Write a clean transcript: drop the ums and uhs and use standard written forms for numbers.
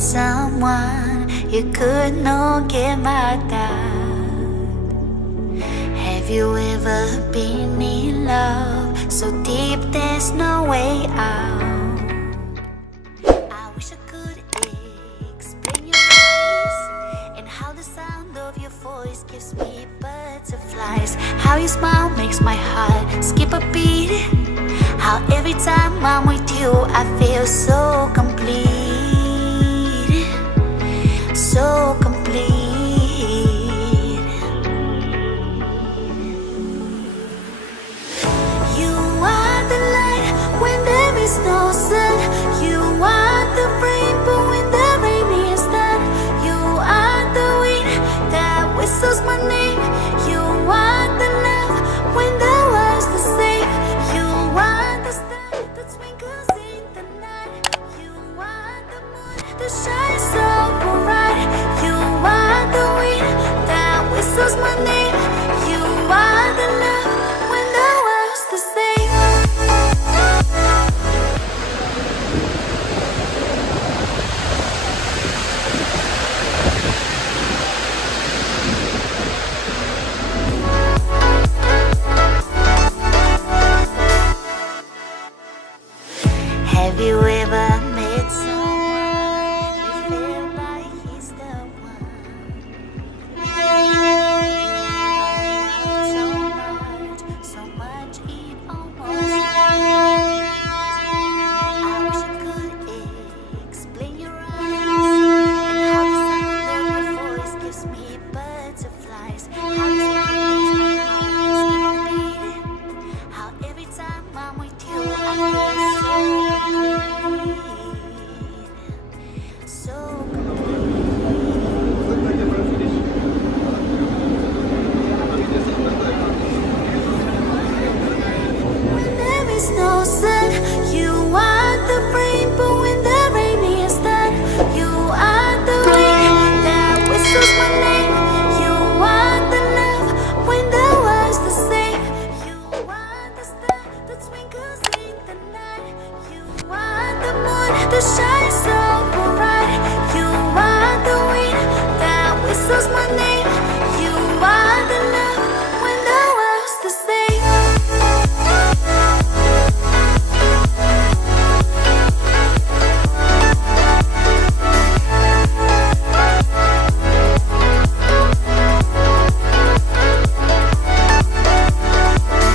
met someone you could not get mad at? Have you ever been in love so deep there's no way out? I wish I could explain your face and how the sound of your voice gives me butterflies. How your smile makes my heart skip a beat. How every time I'm with you I feel so complete. So complete. You are the light when there is no sun. You are the rainbow when the rain is done. You are the wind that whistles my name. You are the love when the world's the same. You are the star that twinkles in the night. You are the moon that shines so bright. You are the wind that whistles my name. You are the love when the world's the same. Have you ever met someone you feel like he's the one? So much it almost hurts. I wish I could explain your eyes and how the sound of your voice gives me butterflies. How you smile makes my heart skip a beat. How every time I'm with you I feel so when there is no sun, you are the rainbow when the rain is done. You are the wind that whistles my name. You are the love when the world's the same. You are the star that twinkles in the night. You are the moon that shines so